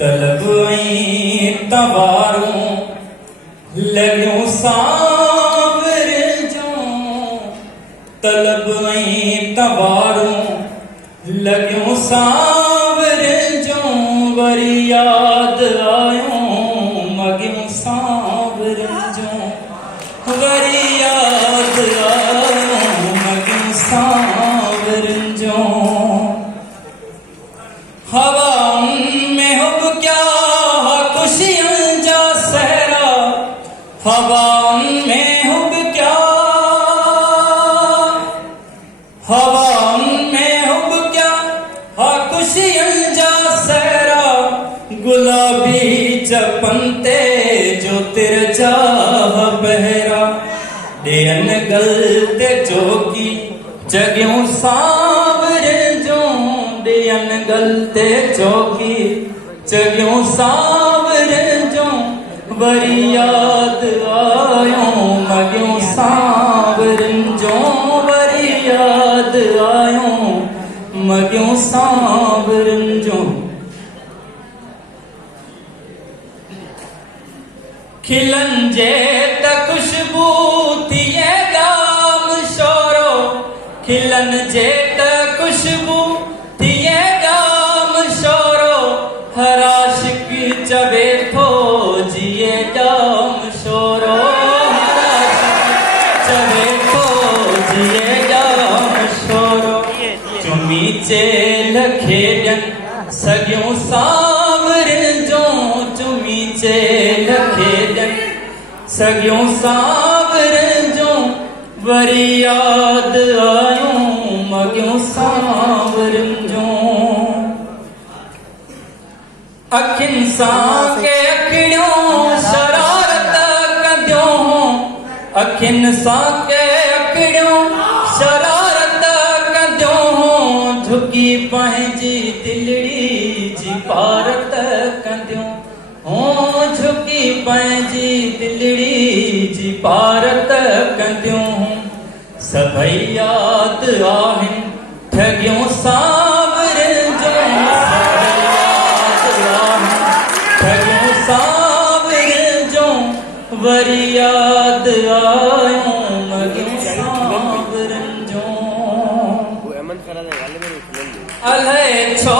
तलब ऐं तवारूं लॻियूं सावर जूं, तलब ऐं तवारूं लॻियूं सावर जूं, वरी यादि आयूं मॻियूं सावर जूं, वरी यादि आयूं मॻियूं सावर जूं। हवाउनि में हुब क्या खुशियुनि जा सहरा, हवाउनि में हुब क्या, हवाउनि में हुब क्या खुशियुनि जा सहरा, गुलाबी चपन ते जो तिरछा बहरा, ॾियनि गल ते चौकी जॻियूं सावर जूं, ॾियनि गल ते चौकी जॻियूं सावर जूं, वरी यादि आयूं मॻियूं सावरनि जूं, वरी यादि आयूं मॻियूं सावरनि जूं। खिलनि जे त खुशबू थिए गाम शोरो, खिलनि जे त खुशबू थिए गाम शोरो, हर आशिक चवे थो जिए जाम शोरो, हर आशिक चवे थो जिए जाम शोरो, चुमी चेल खेॾनि सॻियूं सावरनि जूं, चुमी चेल खेॾनि सॻियूं सावरनि जूं, वरी यादि आयूं मॻियूं सावरनि जूं। अखियुनि सां के अखिड़ियूं शरारत कंदियूं, अखियुनि सां के अखिड़ियूं शरारत कंदियूं, झुकी पंहिंजी दिलड़ी जी पारत कंदियूं, झुकी पंहिंजी दिलड़ी जी पारत कंदियूं, सभई यादि आहिनि ठॻियूं सावर जूं, सभई यादि आहिनि ठॻियूं सावर जूं, वरी यादि आयूं मॻियूं सावरनि जूं। अलाए छो